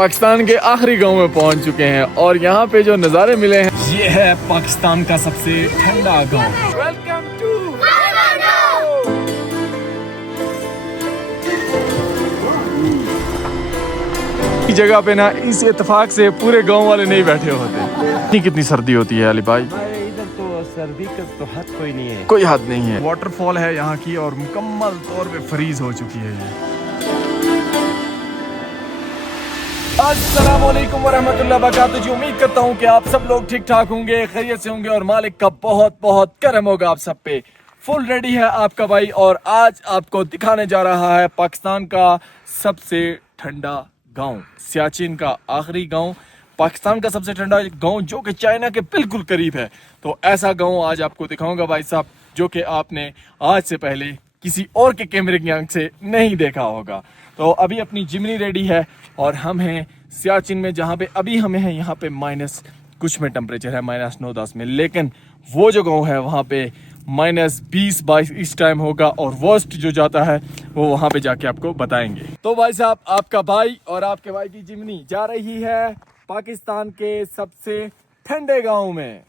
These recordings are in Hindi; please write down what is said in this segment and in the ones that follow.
पाकिस्तान के आखिरी गांव में पहुंच चुके हैं और यहाँ पे जो नज़ारे मिले हैं ये है पाकिस्तान का सबसे ठंडा गांव। वेलकम टू इस जगह पे ना इस इत्तेफाक से पूरे गांव वाले नहीं बैठे होते। कितनी सर्दी होती है अली भाई? इधर तो सर्दी का तो हद कोई नहीं है, कोई हद नहीं है। वाटरफॉल है यहाँ की और मुकम्मल तौर पे फ्रीज हो चुकी है ये। अस्सलाम वालेकुम वरहमतुल्लाह वबरकातुहू जी। उम्मीद करता हूँ कि आप सब लोग ठीक ठाक होंगे, खैरियत से होंगे और मालिक का बहुत बहुत करम होगा आप सब पे। फुल रेडी है आपका भाई और आज आपको दिखाने जा रहा है पाकिस्तान का सबसे ठंडा गांव, सियाचिन का आखिरी गांव, पाकिस्तान का सबसे ठंडा गांव जो कि चाइना के बिल्कुल करीब है। तो ऐसा गांव आज आपको दिखाऊंगा भाई साहब, जो कि आपने आज से पहले किसी और के कैमरे की आंख से नहीं देखा होगा। तो अभी अपनी जिमनी रेडी है और हम हैं सियाचिन में, जहाँ पे अभी हमें है यहाँ पे माइनस कुछ में टेम्परेचर है, -9-10 में, लेकिन वो जो गाँव है वहाँ पे -20-22 इस टाइम होगा और वर्स्ट जो जाता है वो वहाँ पे जाके आपको बताएंगे। तो भाई साहब आपका भाई और आपके भाई की जिमनी जा रही है पाकिस्तान के सबसे ठंडे गाँव में।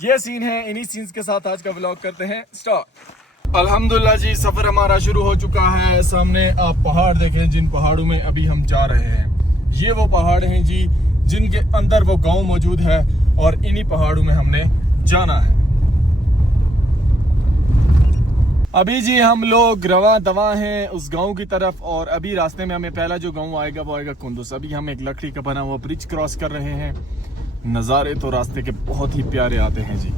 ये सीन है, इन्हीं सीन्स के साथ आज का व्लॉग करते हैं स्टार्ट। अल्हम्दुलिल्लाह जी, सफर हमारा शुरू हो चुका है। सामने आप पहाड़ देखें, जिन पहाड़ों में अभी हम जा रहे हैं ये वो पहाड़ हैं जी जिनके अंदर वो गांव मौजूद है और इन्हीं पहाड़ों में हमने जाना है। अभी जी हम लोग रवां दवा हैं उस गांव की तरफ और अभी रास्ते में हमें पहला जो गांव आएगा वो आएगा कुंदुस। अभी हम एक लकड़ी का बना हुआ ब्रिज क्रॉस कर रहे हैं। नज़ारे तो रास्ते के बहुत ही प्यारे आते हैं जी।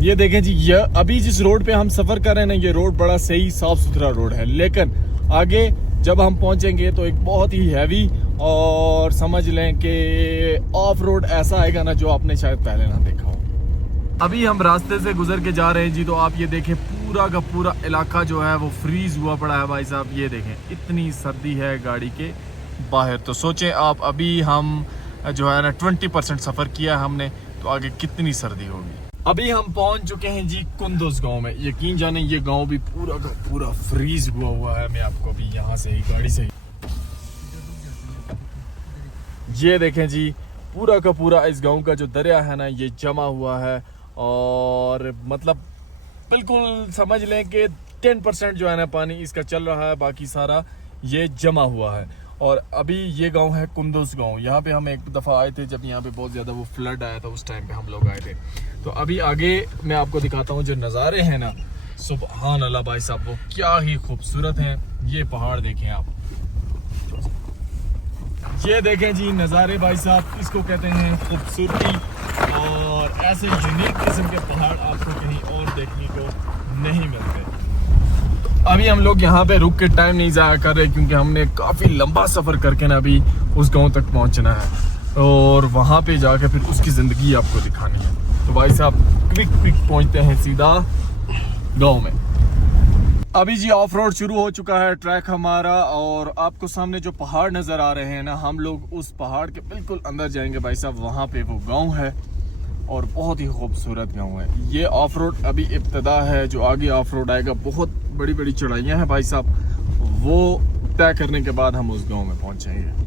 ये देखें जी, ये अभी जिस रोड पे हम सफर कर रहे हैं ना, ये रोड बड़ा सही साफ सुथरा रोड है, लेकिन आगे जब हम पहुंचेंगे तो एक बहुत ही हैवी और समझ लें कि ऑफ रोड ऐसा आएगा ना जो आपने शायद पहले ना देखा हो। अभी हम रास्ते से गुजर के जा रहे हैं जी, तो आप ये देखें पूरा का पूरा इलाका जो है वो फ्रीज हुआ पड़ा है भाई साहब। ये देखें इतनी सर्दी है गाड़ी के बाहर। तो सोचें आप, अभी हम जो है ना 20% सफ़र किया हमने, तो आगे कितनी सर्दी होगी। अभी हम पहुंच चुके हैं जी कुंदुस गांव में। यकीन जाने ये गांव भी पूरा का पूरा फ्रीज हुआ है। मैं आपको अभी यहाँ से ही गाड़ी से ही ये देखें जी, पूरा का पूरा इस गांव का जो दरिया है ना ये जमा हुआ है और मतलब बिल्कुल समझ लें कि 10% जो है ना पानी इसका चल रहा है, बाकी सारा ये जमा हुआ है। और अभी ये गांव है कुंदुस गांव। यहाँ पे हम एक दफ़ा आए थे जब यहाँ पे बहुत ज़्यादा वो फ्लड आया था, उस टाइम पे हम लोग आए थे। तो अभी आगे मैं आपको दिखाता हूँ जो नज़ारे हैं ना, सुभान अल्लाह भाई साहब, वो क्या ही खूबसूरत हैं। ये पहाड़ देखें आप, ये देखें जी नज़ारे भाई साहब, इसको कहते हैं खूबसूरती। और ऐसे यूनिक किस्म के पहाड़ आपको कहीं और देखने को नहीं मिलते। अभी हम लोग यहाँ पे रुक के टाइम नहीं ज़ाया कर रहे क्योंकि हमने काफ़ी लंबा सफ़र करके ना अभी उस गांव तक पहुँचना है और वहाँ पे जाके फिर उसकी ज़िंदगी आपको दिखानी है। तो भाई साहब क्विक पहुँचते हैं सीधा गांव में। अभी जी ऑफ रोड शुरू हो चुका है ट्रैक हमारा और आपको सामने जो पहाड़ नज़र आ रहे हैं ना, हम लोग उस पहाड़ के बिल्कुल अंदर जाएंगे भाई साहब। वहाँ पे वो गाँव है और बहुत ही खूबसूरत गांव है। ये ऑफ रोड अभी इब्तदा है, जो आगे ऑफ रोड आएगा बहुत बड़ी बड़ी चढ़ाइयाँ हैं भाई साहब, वो तय करने के बाद हम उस गांव में पहुंचेंगे।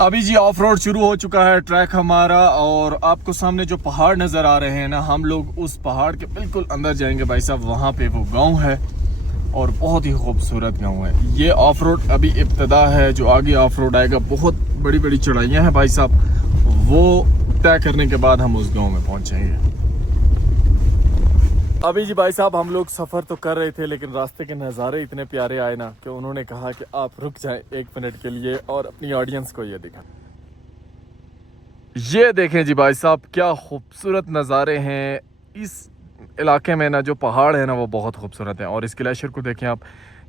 अभी जी ऑफ रोड शुरू हो चुका है ट्रैक हमारा और आपको सामने जो पहाड़ नज़र आ रहे हैं ना, हम लोग उस पहाड़ के बिल्कुल अंदर जाएंगे भाई साहब। वहाँ पे वो गाँव है और बहुत ही खूबसूरत गाँव है। ये ऑफ रोड अभी इब्तदा है, जो आगे ऑफ रोड आएगा बहुत बड़ी बड़ी चढ़ाइयाँ हैं भाई साहब, वो तय करने के बाद हम उस गांव में पहुंचेंगे। अभी जी भाई साहब हम लोग सफ़र तो कर रहे थे, लेकिन रास्ते के नज़ारे इतने प्यारे आए ना कि उन्होंने कहा कि आप रुक जाएं 1 मिनट के लिए और अपनी ऑडियंस को ये दिखाएं। ये देखें जी भाई साहब, क्या खूबसूरत नज़ारे हैं इस इलाके में ना। जो पहाड़ है ना वो बहुत खूबसूरत है और इस ग्लेशियर को देखें आप,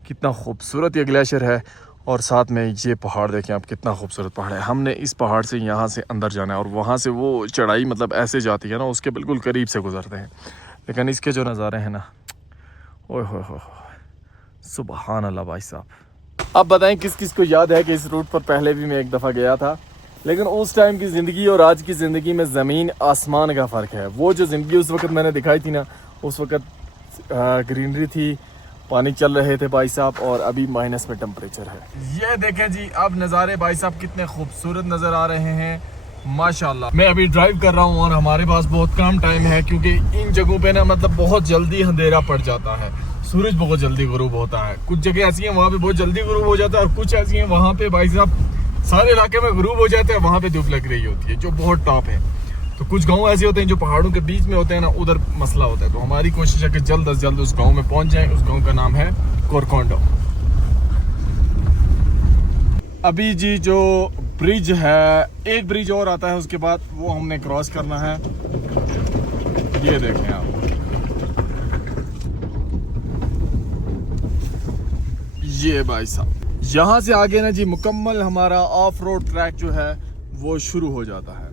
कितना खूबसूरत ये ग्लेशियर है। और साथ में ये पहाड़ देखें आप, कितना खूबसूरत पहाड़ है। हमने इस पहाड़ से यहाँ से अंदर जाना है और वहाँ से वो चढ़ाई मतलब ऐसे जाती है ना, उसके बिल्कुल करीब से गुजरते हैं। लेकिन इसके जो नज़ारे हैं ना, ओए हो सुभान अल्लाह भाई साहब। अब बताएं किस किस को याद है कि इस रूट पर पहले भी मैं एक दफ़ा गया था, लेकिन उस टाइम की ज़िंदगी और आज की ज़िंदगी में ज़मीन आसमान का फ़र्क है। वो जो ज़िंदगी उस वक्त मैंने दिखाई थी ना, उस वक्त ग्रीनरी थी पानी चल रहे थे भाई साहब और अभी माइनस में टेम्परेचर है। ये देखें जी अब नज़ारे भाई साहब कितने खूबसूरत नज़र आ रहे हैं माशाल्लाह। मैं अभी ड्राइव कर रहा हूँ और हमारे पास बहुत कम टाइम है क्योंकि इन जगहों पे ना मतलब बहुत जल्दी अंधेरा पड़ जाता है, सूरज बहुत जल्दी गुरूब होता है। कुछ जगह ऐसी हैं वहाँ पे बहुत जल्दी गुरूब हो जाता है और कुछ ऐसी हैं वहाँ पे भाई साहब सारे इलाके में गुरूब हो जाते हैं, वहाँ पे धूप लग रही होती है जो बहुत टॉप है। तो कुछ गांव ऐसे होते हैं जो पहाड़ों के बीच में होते हैं ना, उधर मसला होता है। तो हमारी कोशिश है कि जल्द से जल्द उस गांव में पहुंच जाएं। उस गांव का नाम है कोरकोंडो। अभी जी जो ब्रिज है, एक ब्रिज और आता है उसके बाद वो हमने क्रॉस करना है। ये देखें आप, ये भाई साहब यहाँ से आगे ना जी मुकम्मल हमारा ऑफ रोड ट्रैक जो है वो शुरू हो जाता है।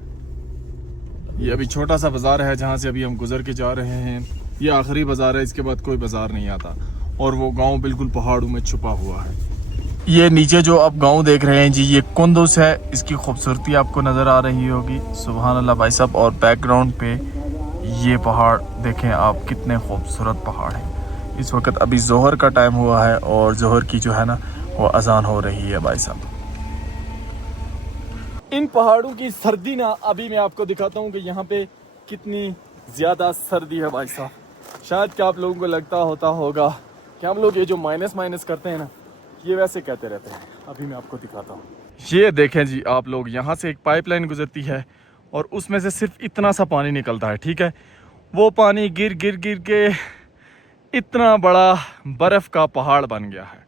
ये अभी छोटा सा बाजार है जहाँ से अभी हम गुजर के जा रहे हैं। ये आखिरी बाजार है, इसके बाद कोई बाजार नहीं आता और वो गांव बिल्कुल पहाड़ों में छुपा हुआ है। ये नीचे जो आप गांव देख रहे हैं जी ये कुंदुस है, इसकी खूबसूरती आपको नज़र आ रही होगी। सुभान अल्लाह भाई साहब। और बैकग्राउंड पे ये पहाड़ देखें आप, कितने खूबसूरत पहाड़ हैं। इस वक्त अभी जोहर का टाइम हुआ है और जोहर की जो है ना वो अजान हो रही है भाई साहब। इन पहाड़ों की सर्दी ना अभी मैं आपको दिखाता हूँ कि यहाँ पे कितनी ज़्यादा सर्दी है भाई साहब। शायद कि आप लोगों को लगता होगा कि हम लोग ये जो माइनस करते हैं ना ये वैसे कहते रहते हैं। अभी मैं आपको दिखाता हूँ। ये देखें जी आप लोग, यहाँ से एक पाइपलाइन गुजरती है और उसमें से सिर्फ इतना सा पानी निकलता है, ठीक है। वो पानी गिर के इतना बड़ा बर्फ़ का पहाड़ बन गया है।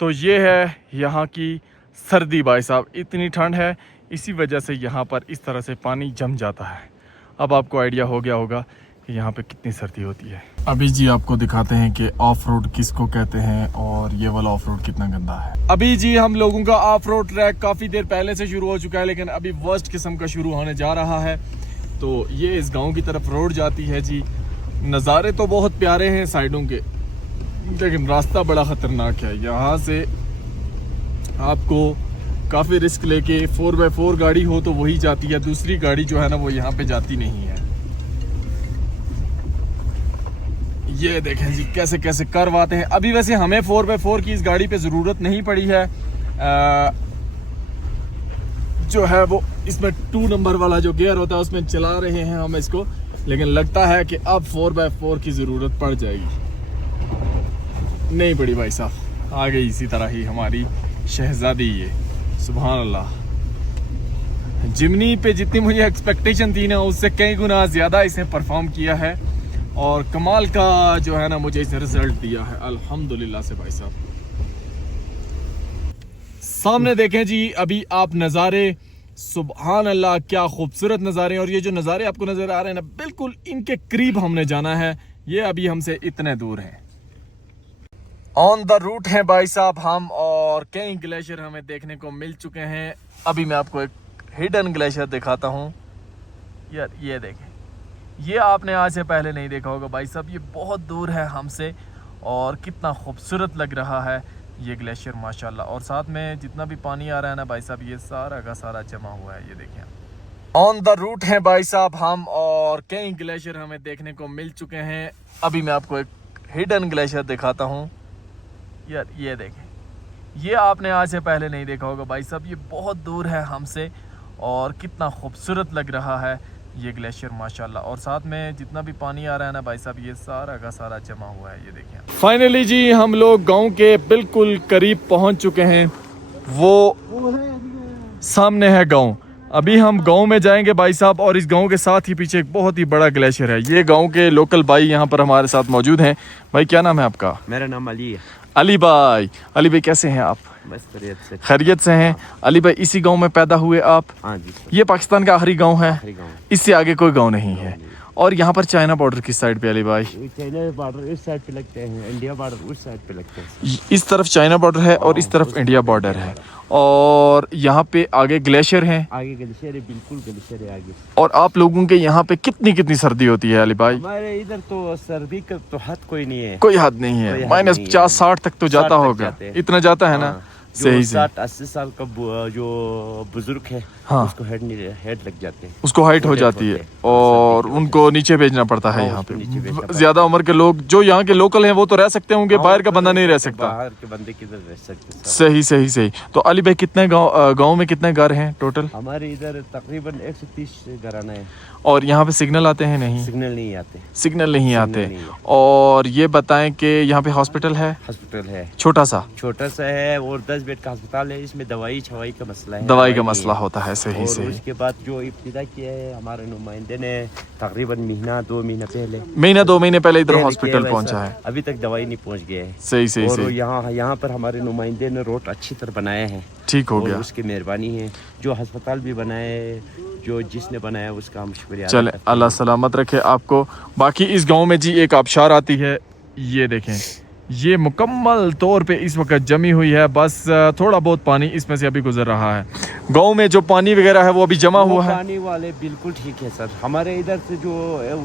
तो ये है यहाँ की सर्दी भाई साहब। इतनी ठंड है, इसी वजह से यहाँ पर इस तरह से पानी जम जाता है। अब आपको आइडिया हो गया होगा कि यहाँ पे कितनी सर्दी होती है। अभी जी आपको दिखाते हैं कि ऑफ रोड किसको कहते हैं और ये वाला ऑफ रोड कितना गंदा है। अभी जी हम लोगों का ऑफ रोड ट्रैक काफ़ी देर पहले से शुरू हो चुका है, लेकिन अभी वर्स्ट किस्म का शुरू होने जा रहा है। तो ये इस गाँव की तरफ रोड जाती है जी। नज़ारे तो बहुत प्यारे हैं साइडों के, लेकिन रास्ता बड़ा ख़तरनाक है। यहाँ से आपको काफ़ी रिस्क लेके 4x4 गाड़ी हो तो वही जाती है, दूसरी गाड़ी जो है ना वो यहाँ पे जाती नहीं है। ये देखें जी कैसे कैसे कर्व आते हैं। अभी वैसे हमें 4x4 की इस गाड़ी पे ज़रूरत नहीं पड़ी है, जो है वो इसमें 2 नंबर वाला जो गियर होता है उसमें चला रहे हैं हम इसको, लेकिन लगता है कि अब 4x4 की ज़रूरत पड़ जाएगी। नहीं पड़ी भाई साहब, आ गई इसी तरह ही हमारी शहजादी। ये सुभान अल्लाह, जिमनी पे जितनी मुझे एक्सपेक्टेशन थी ना उससे कई गुना ज़्यादा इसने परफॉर्म किया है और कमाल का जो है ना मुझे इसने रिजल्ट दिया है अल्हम्दुलिल्लाह से भाई साहब। सामने देखें जी अभी आप नज़ारे, सुभान अल्लाह क्या खूबसूरत नज़ारे। और ये जो नज़ारे आपको नज़र आ रहे हैं ना बिल्कुल इनके करीब हमने जाना है। ये अभी हमसे इतने दूर हैं, ऑन द रूट हैं भाई साहब हम, और कई ग्लेशियर हमें देखने को मिल चुके हैं। अभी मैं आपको एक हिडन ग्लेशियर दिखाता हूँ यार। ये देखें, ये आपने आज से पहले नहीं देखा होगा भाई साहब। ये बहुत दूर है हमसे और कितना खूबसूरत लग रहा है ये ग्लेशियर माशाल्लाह। और साथ में जितना भी पानी आ रहा है ना भाई साहब ये सारा का सारा जमा हुआ है। ये देखें, ऑन द रूट हैं भाई साहब हम, और कई ग्लेशियर हमें देखने को मिल चुके हैं। अभी मैं आपको एक हिडन ग्लेशियर दिखाता हूँ यार। ये देखें, ये आपने आज से पहले नहीं देखा होगा भाई साहब। ये बहुत दूर है हमसे और कितना खूबसूरत लग रहा है ये ग्लेशियर माशाल्लाह। और साथ में जितना भी पानी आ रहा है ना भाई साहब ये सारा का सारा जमा हुआ है। ये देखें, फाइनली जी हम लोग गांव के बिल्कुल करीब पहुंच चुके हैं। वो सामने है गांव। अभी हम गांव में जाएंगे भाई साहब और इस गांव के साथ ही पीछे एक बहुत ही बड़ा ग्लेशियर है। ये गांव के लोकल भाई यहाँ पर हमारे साथ मौजूद हैं। भाई क्या नाम है आपका? मेरा नाम अली है। अली भाई, अली भाई कैसे हैं आप? बस खैरियत से हैं। अली भाई इसी गांव में पैदा हुए आप? हाँ जी। ये पाकिस्तान का आखिरी गांव है, इससे आगे कोई गांव नहीं है। और यहाँ पर चाइना बॉर्डर किस साइड पे अली भाई? चाइना बॉर्डर इस साइड पे लगते हैं, इंडिया बॉर्डर उस साइड पे लगते हैं। इस तरफ चाइना बॉर्डर है और इस तरफ इंडिया बॉर्डर है। और यहाँ पे आगे ग्लेशियर हैं। आगे ग्लेशियर है, बिल्कुल ग्लेशियर है आगे। और आप लोगों के यहाँ पे कितनी सर्दी होती है अली भाई? हमारे इधर तो सर्दी का तो हद कोई नहीं है, कोई हद नहीं है। -50-60 तक तो जाता होगा, इतना जाता है ना। जो 60-80 साल का जो बुजुर्ग है, हाँ। उसको हेड लग जाते हैं, उसको हाइट हो जाती है और उनको नीचे भेजना पड़ता है। यहाँ पे ज्यादा उम्र के लोग जो यहाँ के लोकल हैं वो तो रह सकते होंगे, बाहर का बंदा नहीं रह सकता। बाहर के बंदे किधर रह सकते। सही सही सही। तो अली भाई कितने गांव में कितने घर हैं टोटल? हमारे इधर तकरीबन 130 घराना है। और यहाँ पे सिग्नल आते हैं? नहीं, सिग्नल नहीं आते। सिग्नल नहीं आते। और ये बताएं कि यहाँ पे हॉस्पिटल है? हॉस्पिटल है, छोटा सा है और 10 बेड का अस्पताल है। इसमें दवाई छवाई का मसला है, दवाई का मसला होता है। सही और सही। उसके बाद जो इब्तिदा किया है हमारे नुमाइंदे ने तकरीबन महीना 2 महीना पहले, 1-2 महीने पहले इधर पहले हॉस्पिटल किया, पहुंचा वैसा है। अभी तक दवाई नहीं पहुंच गया है। सही सही और सही। यहाँ पर हमारे नुमाइंदे ने रोड अच्छी तरह बनाया है, ठीक हो और गया। उसकी मेहरबानी है। जो अस्पताल भी बनाए, जो जिसने बनाया उसका हम शुक्रिया। चले, अल्लाह सलामत रखे आपको। बाकी इस गांव में जी एक आबशार आती है, ये देखें, ये मुकम्मल तौर पे इस वक्त जमी हुई है। बस थोड़ा बहुत पानी इसमें से अभी गुजर रहा है। गांव में जो पानी वगैरह है वो अभी जमा हुआ है। पानी वाले बिल्कुल ठीक है सर। हमारे इधर से जो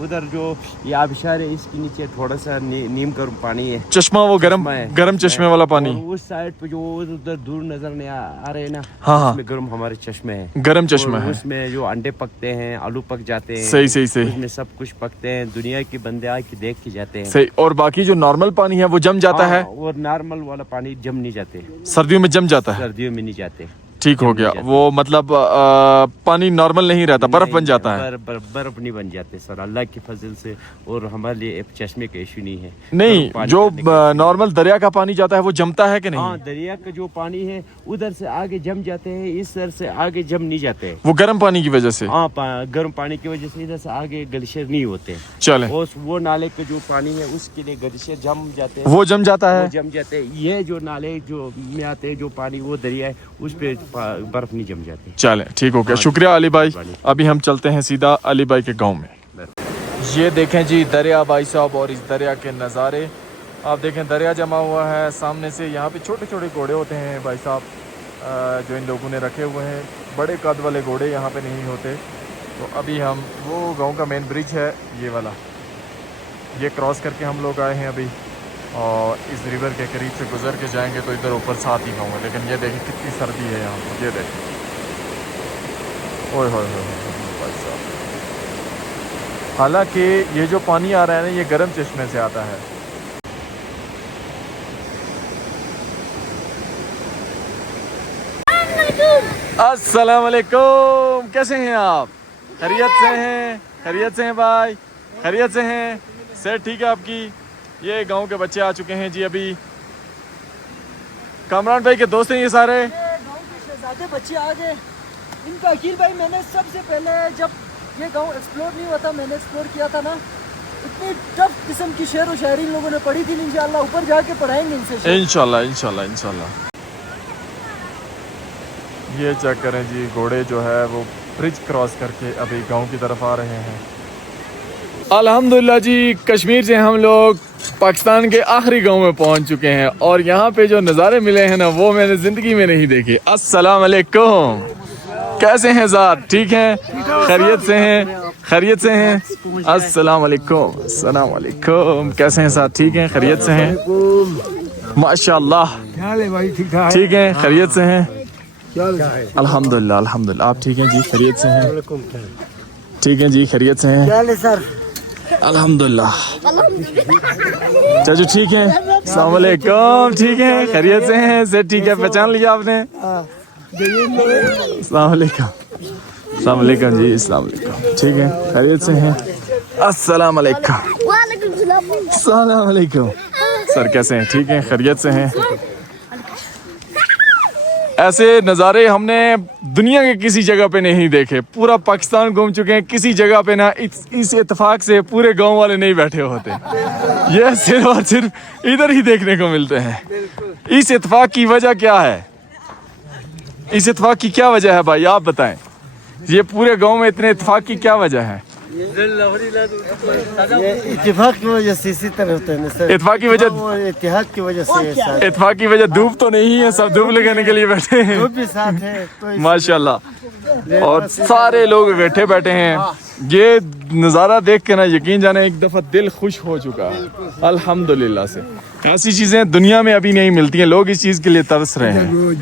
उधर जो ये आबशार है, इसके नीचे थोड़ा सा नीम गर्म पानी है, चश्मा, वो गरम चश्मे वाला पानी। और उस साइड पे जो उधर दूर नजर नहीं आ रहे ना, हाँ, उसमें गर्म हमारे चश्मे हैं, गरम चश्मा है। उसमें जो अंडे पकते हैं, आलू पक जाते हैं। सही सही सही। उसमें सब कुछ पकते हैं, दुनिया के बंदे आके देख के जाते हैं। सही। और बाकी जो नॉर्मल पानी है वो जम जाता है, और नॉर्मल वाला पानी जम नहीं जाते, सर्दियों में जम जाता है। सर्दियों में नहीं जाते। ठीक हो गया। वो मतलब पानी नॉर्मल नहीं रहता, बर्फ बन जाता है। बर्फ नहीं बन जाते सर, अल्लाह की फजल से। और हमारे लिए एक चश्मे का इशू नहीं है। नहीं, जो नॉर्मल दरिया का पानी जाता है वो जमता है कि नहीं? हाँ, दरिया का जो पानी है उधर से आगे जम जाते हैं, इस तरह से आगे जम नहीं जाते। वो गर्म पानी की वजह से? हाँ, गर्म पानी की वजह से इधर से आगे ग्लेशियर नहीं होते। चले, वो नाले का जो पानी है उसके लिए ग्लेशियर जम जाते हैं, वो जम जाता है। जम जाते हैं। ये जो नाले जो में आते हैं जो पानी, वो दरिया है, उस पे बर्फ नहीं जम जाती। चले, ठीक हो गया। शुक्रिया अली भाई। अभी हम चलते हैं सीधा अली भाई के गांव में। ये देखें जी दरिया भाई साहब, और इस दरिया के नज़ारे आप देखें। दरिया जमा हुआ है सामने से। यहाँ पे छोटे छोटे घोड़े होते हैं भाई साहब, जो इन लोगों ने रखे हुए हैं। बड़े कद वाले घोड़े यहाँ पे नहीं होते। तो अभी हम वो गांव का मेन ब्रिज है ये वाला, ये क्रॉस करके हम लोग आए हैं अभी, और इस रिवर के करीब से गुजर के जाएंगे तो इधर ऊपर साथ ही गाँव है। लेकिन ये देखें कितनी सर्दी है यहाँ पर, ये देखें। ओए होए भाई साहब। हालांकि ये जो पानी आ रहा है ना, ये गर्म चश्मे से आता है। अस्सलाम वालेकुम, कैसे हैं आप? खैरियत से हैं? खैरियत से हैं भाई? खैरियत से हैं? सेहत ठीक है आपकी? ये गांव के बच्चे आ चुके हैं जी अभी। कामरान भाई के दोस्त हैं ये सारे। गांव के शहजादे बच्चे आ गए। इनका अकील भाई, मैंने सबसे पहले जब ये गांव एक्सप्लोर नहीं हुआ था, मैंने एक्सप्लोर किया था ना, इतनी टफ किस्म की शेर व शायरी इन लोगों ने पढ़ी थी। इंशाल्लाह ऊपर जाके पढ़ाएंगे इनसे। इंशाल्लाह इंशाल्लाह इंशाल्लाह। ये चेक करें जी, घोड़े जो है वो ब्रिज क्रॉस करके अभी गांव की तरफ आ रहे हैं। अल्हम्दुलिल्लाह जी, कश्मीर से हम लोग पाकिस्तान के आखिरी गांव में पहुंच चुके हैं, और यहाँ पे जो नज़ारे मिले हैं ना, वो मैंने ज़िंदगी में नहीं देखे। अस्सलाम वालेकुम, कैसे हैं ज़ात? ठीक हैं? खैरियत से हैं? खैरियत से हैं? अस्सलाम वालेकुम। अस्सलाम वालेकुम, कैसे हैं ज़ात? ठीक हैं? खैरियत से हैं? माशाल्लाह, ठीक हैं? खैरियत से हैं? अल्हम्दुलिल्लाह अल्हम्दुलिल्लाह। आप ठीक हैं जी? खैरियत से हैं? ठीक हैं जी? खैरियत से हैं? सर अल्हम्दुलिल्लाह। चाचू ठीक है? अस्सलाम वालेकुम, ठीक है? खैरियत से हैं? से ठीक है? पहचान लिया आपने? अस्सलाम वालेकुम। अस्सलाम वालेकुम जी। अस्सलाम वालेकुम, ठीक है? खैरियत से हैं? अस्सलाम वालेकुम। अस्सलाम वालेकुम। सर कैसे हैं? ठीक हैं? खैरियत से हैं? ऐसे नज़ारे हमने दुनिया के किसी जगह पे नहीं देखे। पूरा पाकिस्तान घूम चुके हैं, किसी जगह पे ना इस इत्तेफाक से पूरे गांव वाले नहीं बैठे होते। ये सिर्फ और सिर्फ इधर ही देखने को मिलते हैं। इस इत्तेफाक की वजह क्या है? इस इत्तेफाक की क्या वजह है भाई, आप बताएं। ये पूरे गांव में इतने इत्तेफाक की क्या वजह है? ये इत्तेफाक की वजह से इसी तरह होता है ना सर। इत्तेफाक की वजह वो इत्तेहाद की वजह से ये साथ इत्तेफाक की वजह धूप तो नहीं है, सब धूप लगाने के लिए बैठे हैं। वो भी साथ है तो माशाल्लाह, और सारे लोग इकट्ठे बैठे हैं। ये नज़ारा देख के ना यकीन जाने एक दफ़ा दिल खुश हो चुका है अल्हम्दुलिल्लाह से। ऐसी चीज़ें दुनिया में अभी नहीं मिलती हैं, लोग इस चीज़ के लिए तरस रहे हैं। वो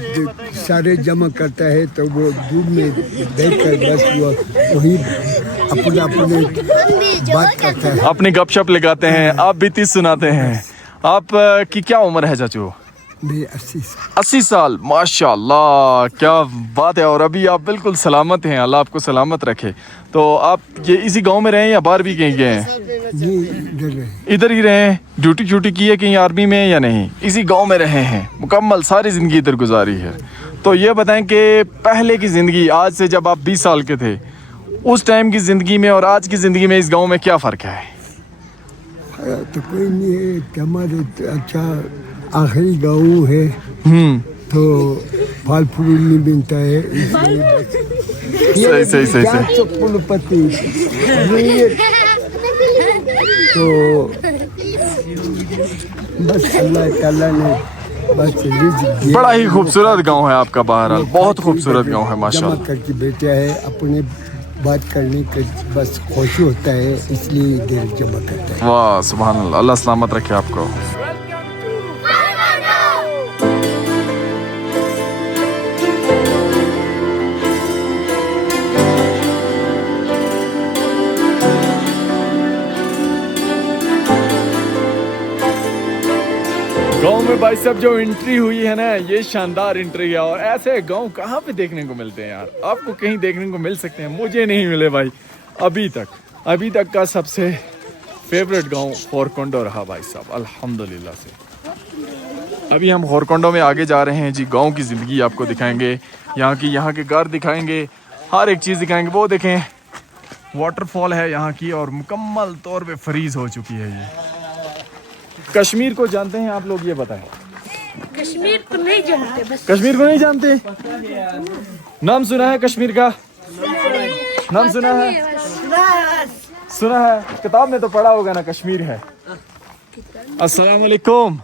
सारे जमा करता है तो वो धूप में बैठकर बस वो वही अपने बात करता है, अपनी गपशप लगाते हैं, आप बीती सुनाते हैं। आप की क्या उम्र है चाचू? मेरे 80 साल। 80 साल, माशाल्लाह, क्या बात है। और अभी आप बिल्कुल सलामत हैं, अल्लाह आपको सलामत रखे। तो आप ये इसी गांव में रहे हैं या बाहर भी कहीं गए हैं? ये इधर रहे। इधर ही रहे हैं? ड्यूटी की है कहीं आर्मी में या नहीं? इसी गांव में रहे हैं, मुकम्मल सारी ज़िंदगी इधर गुजारी है। तो ये बताएं कि पहले की ज़िंदगी, आज से जब आप 20 साल के थे, उस टाइम की ज़िंदगी में और आज की ज़िंदगी में इस गाँव में क्या फ़र्क है? तो कोई नहीं है कि हमारे तो अच्छा आखिरी गाँव है तो फल फ्रूट नहीं बनता है, सही सही। तो फूलपत्ती तो बस अल्लाह ताला ने बस रिज़्क़ दिया। बड़ा ही खूबसूरत गांव है आपका, बहरहाल बहुत खूबसूरत गांव है जमा माशाल्लाह। करके बैठा है, अपने बात करने का बस खुशी होता है, इसलिए इधर जमा करता है। वाह सुभान अल्लाह, अल्लाह सलामत रखे आपको। गांव में भाई साहब जो एंट्री हुई है ना, ये शानदार एंट्री है। और ऐसे गांव कहाँ पे देखने को मिलते हैं यार? आपको कहीं देखने को मिल सकते हैं, मुझे नहीं मिले भाई अभी तक का सबसे फेवरेट गांव होरकोंडो रहा भाई साहब अल्हम्दुलिल्लाह से। अभी हम होरकोंडो में आगे जा रहे हैं जी। गांव की ज़िंदगी आपको दिखाएंगे, यहाँ के घर दिखाएंगे, हर एक चीज़ दिखाएंगे। वो देखें वाटरफॉल है यहाँ की, और मुकम्मल तौर पे फ्रीज हो चुकी है ये। कश्मीर को जानते हैं आप लोग, ये बताएं। कश्मीर को नहीं जानते, बस कश्मीर को नहीं जानते? नाम सुना है कश्मीर का? नाम सुना है, किताब में तो पढ़ा होगा ना, कश्मीर है। अस्सलाम वालेकुम,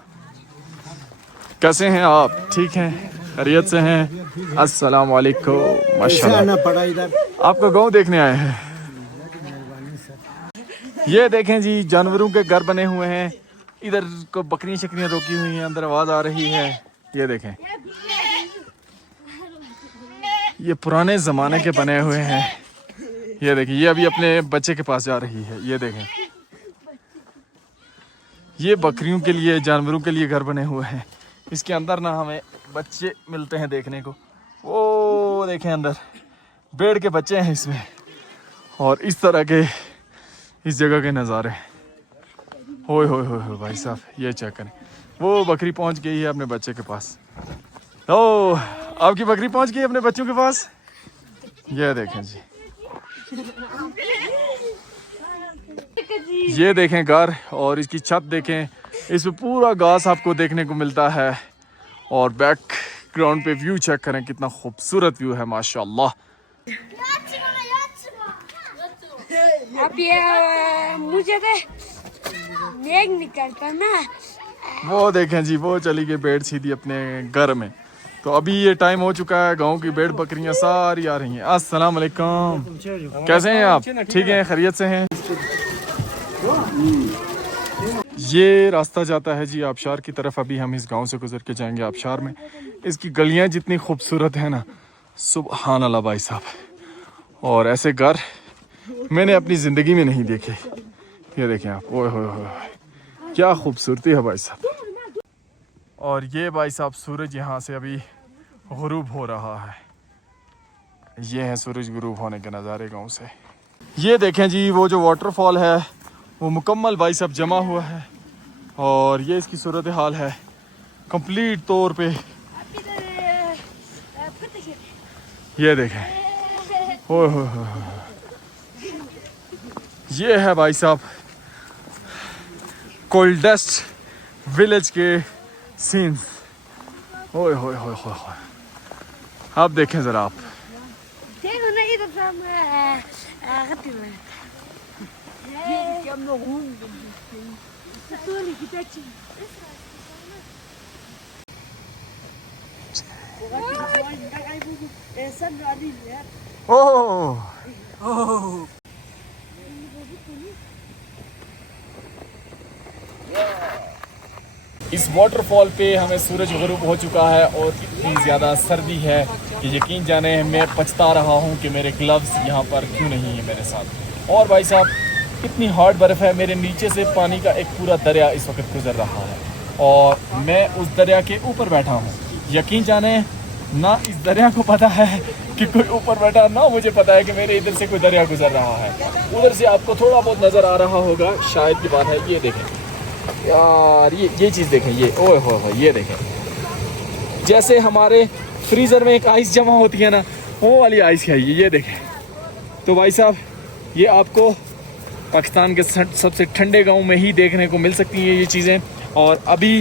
कैसे हैं आप? ठीक हैं, खैरियत से हैं? अस्सलाम वालेकुम, माशाल्लाह। पड़ा इधर आपका गांव देखने आए हैं। ये देखें जी, जानवरों के घर बने हुए हैं। इधर को बकरियां शकरियां रोकी हुई हैं, अंदर आवाज आ रही है। ये देखें, ये पुराने जमाने के बने हुए हैं। ये देखिए, ये अभी अपने बच्चे के पास जा रही है। ये देखें, ये बकरियों के लिए, जानवरों के लिए घर बने हुए हैं। इसके अंदर ना हमें बच्चे मिलते हैं देखने को। वो देखें, अंदर भेड़ के बच्चे हैं इसमें। और इस तरह के इस जगह के नज़ारे, होए भाई साहब, ये चेक करें। वो बकरी पहुंच गई है अपने बच्चे के पास। ओ, आपकी बकरी पहुंच गई अपने बच्चों के पास। ये देखें जी, ये देखें घर, और इसकी छत देखें। इसमें पूरा घास आपको देखने को मिलता है। और बैकग्राउंड पे व्यू चेक करें, कितना खूबसूरत व्यू है माशाल्लाह। अब ये मुझे नेक निकलता ना। वो देखें जी, वो चली गई भेड़ सीधी अपने घर में। तो अभी ये टाइम हो चुका है, गांव की भेड़ बकरियां सारी आ रही हैं। अस्सलाम वालेकुम, कैसे हैं आप? ठीक हैं, खैरियत से हैं? ये रास्ता जाता है जी आबशार की तरफ। अभी हम इस गांव से गुजर के जाएंगे आबशार में। इसकी गलियां जितनी खूबसूरत है ना, सुभान अल्लाह भाई साहब। और ऐसे घर मैंने अपनी ज़िंदगी में नहीं देखे। ये देखें आप, ओए होए, क्या खूबसूरती है भाई साहब। और ये भाई साहब, सूरज यहाँ से अभी गुरूब हो रहा है। ये है सूरज गुरूब होने के नज़ारे गांव से। ये देखें जी, वो जो वाटरफॉल है वो मुकम्मल भाई साहब जमा हुआ है। और ये इसकी सूरत हाल है कंप्लीट तौर पे। ये देखें, ओए होए, ये है भाई साहब कोल्डेस्ट विलेज के सीन्स। ओए होए होए होए, आप देखें ज़रा आप। देखो ना, इधर सामने इस वाटरफॉल पे हमें सूरज गुरूब हो चुका है और इतनी ज़्यादा सर्दी है कि यकीन जाने मैं पछता रहा हूँ कि मेरे ग्लव्स यहाँ पर क्यों नहीं है मेरे साथ। और भाई साहब इतनी हार्ड बर्फ़ है, मेरे नीचे से पानी का एक पूरा दरिया इस वक्त गुजर रहा है और मैं उस दरिया के ऊपर बैठा हूँ। यकीन जाने ना इस दरिया को पता है कि कोई ऊपर बैठा, ना मुझे पता है कि मेरे इधर से कोई दरिया गुजर रहा है। उधर से आपको थोड़ा बहुत नज़र आ रहा होगा, शायद की बात है। ये देखें यार, ये चीज़ देखें, ये ओए हो ये देखें, जैसे हमारे फ्रीज़र में एक आइस जमा होती है ना, वो वाली आइस है ये देखें। तो भाई साहब ये आपको पाकिस्तान के सबसे ठंडे गांव में ही देखने को मिल सकती हैं ये चीज़ें। और अभी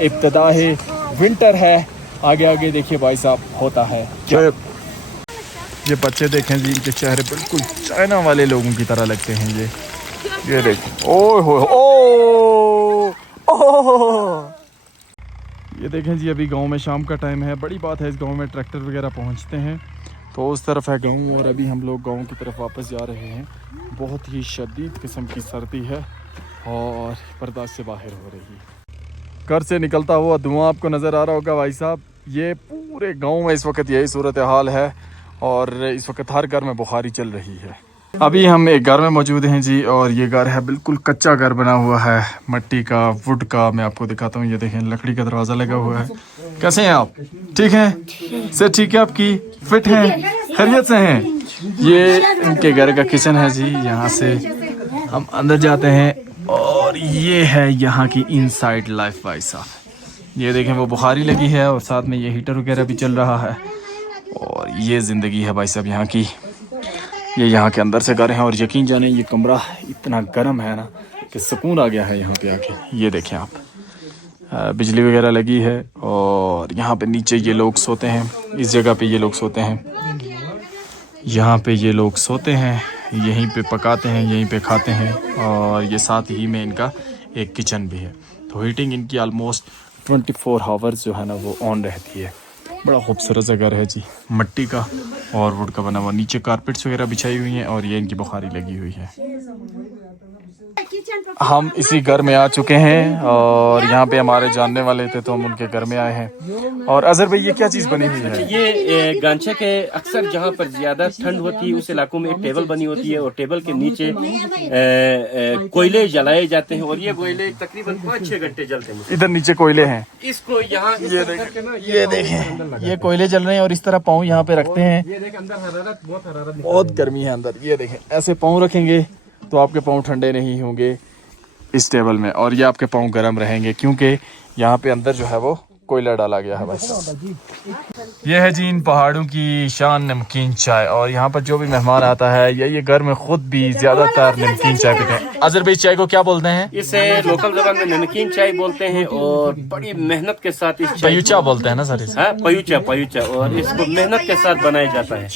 इब्तिदा है, विंटर है, आगे आगे देखिए भाई साहब होता है। ये बच्चे देखें जी, इनके चेहरे बिल्कुल चाइना वाले लोगों की तरह लगते हैं। ये देखें, ओए हो ये देखें जी, अभी गांव में शाम का टाइम है। बड़ी बात है, इस गांव में ट्रैक्टर वगैरह पहुंचते हैं। तो उस तरफ है गांव और अभी हम लोग गांव की तरफ वापस जा रहे हैं। बहुत ही शदीद किस्म की सर्दी है और बर्दाश्त से बाहर हो रही है। घर से निकलता हुआ धुआं आपको नज़र आ रहा होगा भाई साहब। ये पूरे गांव में इस वक्त यही सूरत हाल है और इस वक्त हर घर में बुखारी चल रही है। अभी हम एक घर में मौजूद हैं जी और ये घर है बिल्कुल कच्चा घर बना हुआ है, मिट्टी का, वुड का। मैं आपको दिखाता हूँ, ये देखें लकड़ी का दरवाज़ा लगा हुआ है। कैसे हैं आप? ठीक हैं? से ठीक है आपकी? फिट हैं? खैरियत से हैं? ये इनके घर का किचन है जी। यहाँ से हम अंदर जाते हैं और ये है यहाँ की इनसाइड लाइफ भाई साहब। ये देखें वो बुखारी लगी है और साथ में ये हीटर वगैरह भी चल रहा है और ये ज़िंदगी है भाई साहब यहाँ की। ये यहाँ के अंदर से घर हैं और यकीन जाने ये कमरा इतना गर्म है ना कि सुकून आ गया है यहाँ पे आके। ये देखें आप, बिजली वगैरह लगी है और यहाँ पे नीचे ये लोग सोते हैं। इस जगह पे ये लोग सोते हैं, यहाँ पे ये लोग सोते हैं, यहीं पे पकाते हैं, यहीं पे खाते हैं और ये साथ ही में इनका एक किचन भी है। तो हीटिंग इनकी आलमोस्ट 24 आवर्स जो है ना वो ऑन रहती है। बड़ा खूबसूरत सा घर है जी, मिट्टी का और वुड का बना हुआ। नीचे कारपेट्स वगैरह बिछाई हुई हैं और ये इनकी बुखारी लगी हुई है। हम इसी घर में आ चुके हैं और यहाँ पे हमारे जानने वाले थे तो हम उनके घर में आए हैं। और अजहर भाई ये क्या चीज़ बनी हुई है? ये गांचे के अक्सर जहाँ पर ज्यादा ठंड होती है उस इलाकों में एक टेबल बनी होती है और टेबल के नीचे कोयले जलाए जाते हैं और ये कोयले तकरीबन 5-6 घंटे जलते हैं। इधर नीचे कोयले हैं, इसको यहाँ ये देखें ये कोयले जल रहे हैं और इस तरह पाँव यहाँ पे रखते हैं। ये देख अंदर हरारत, बहुत हरारत, बहुत गर्मी है अंदर। ये देखें ऐसे पाँव रखेंगे तो आपके पाँव ठंडे नहीं होंगे इस टेबल में और ये आपके पाँव गर्म रहेंगे क्योंकि यहाँ पे अंदर जो है वो कोयला डाला गया है भाई। ये है जी इन पहाड़ों की शान नमकीन चाय और यहाँ पर जो भी मेहमान आता है या ये घर में खुद भी ज्यादातर नमकीन चाय पीते हैं। अजहर भाई चाय को क्या बोलते हैं? इसे लोकल जबान में नमकीन चाय बोलते हैं और बड़ी मेहनत के साथ इस चाय पयूचा बोलते हैं ना सर इसे? हाँ, पयूचा और इसको मेहनत के साथ बनाया जाता है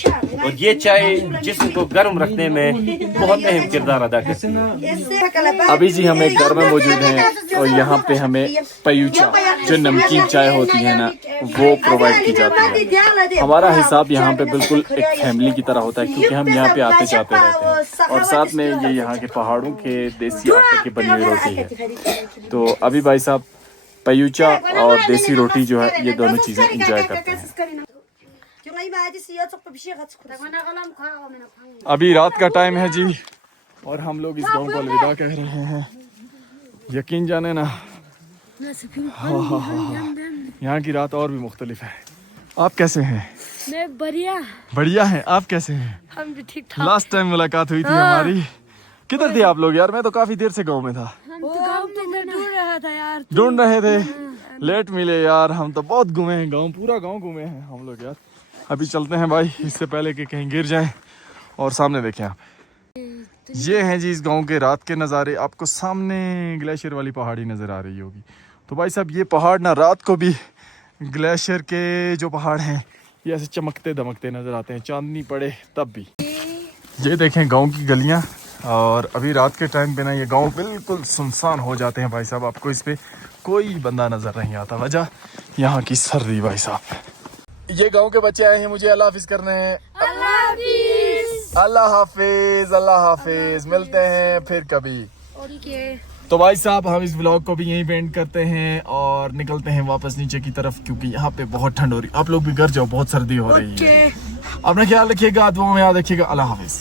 और ये चाय जिस्म को गर्म रखने में बहुत अहम किरदार अदा करती है। अभी जी हम एक घर में मौजूद हैं और यहाँ पे हमें पयूचा जो नमकीन चाय होती है ना वो प्रोवाइड की जाती है। हमारा हिसाब यहाँ पे बिल्कुल एक फैमिली की तरह होता है क्योंकि हम यहाँ पे आते जाते रहते हैं और साथ में ये यहाँ के पहाड़ों के देसी आटे की बनी हुई रोटी है। तो अभी भाई साहब पयूचा और देसी रोटी जो है ये दोनों चीज़ें इंजॉय करते हैं। अभी रात का टाइम है जी और हम लोग इस गांव को अलविदा कह रहे हैं। यकीन जाने ना यहाँ की रात और भी मुख्तलिफ है। आप कैसे हैं? मैं बढ़िया हैं। आप कैसे हैं? हम भी ठीक ठाक। लास्ट टाइम मुलाकात हुई थी हमारी। किधर थे आप लोग यार? मैं तो काफी देर से गांव में था। हम तो गाँव में ढूंढ रहा था यार। ढूंढ रहे थे, लेट मिले यार। हम तो बहुत घूमे हैं गाँव, पूरा गाँव घूमे हैं हम लोग यार। अभी चलते हैं भाई, इससे पहले कि कहीं गिर जाए। और सामने देखें आप, ये हैं जी इस गांव के रात के नज़ारे। आपको सामने ग्लेशियर वाली पहाड़ी नज़र आ रही होगी। तो भाई साहब ये पहाड़ ना रात को भी ग्लेशियर के जो पहाड़ हैं ये ऐसे चमकते दमकते नज़र आते हैं, चांदनी पड़े तब भी। ये देखें गांव की गलियां, और अभी रात के टाइम पे ना ये गांव बिल्कुल सुनसान हो जाते हैं भाई साहब। आपको इस पे कोई बंदा नजर नहीं आता, वजह यहाँ की सर्दी भाई साहब। ये गांव के बच्चे आए हैं मुझे अल्लाह हाफिज करने हैं। अल्लाह हाफिज, अल्लाह हाफिज, मिलते हैं फिर कभी। तो भाई साहब हम इस व्लॉग को भी यहीं पे एंड करते हैं और निकलते हैं वापस नीचे की तरफ, क्योंकि यहाँ पे बहुत ठंड हो रही है। आप लोग भी घर जाओ, बहुत सर्दी हो रही है। अपना ख्याल रखिएगा, दुआ में याद रखिएगा। अल्लाह हाफिज।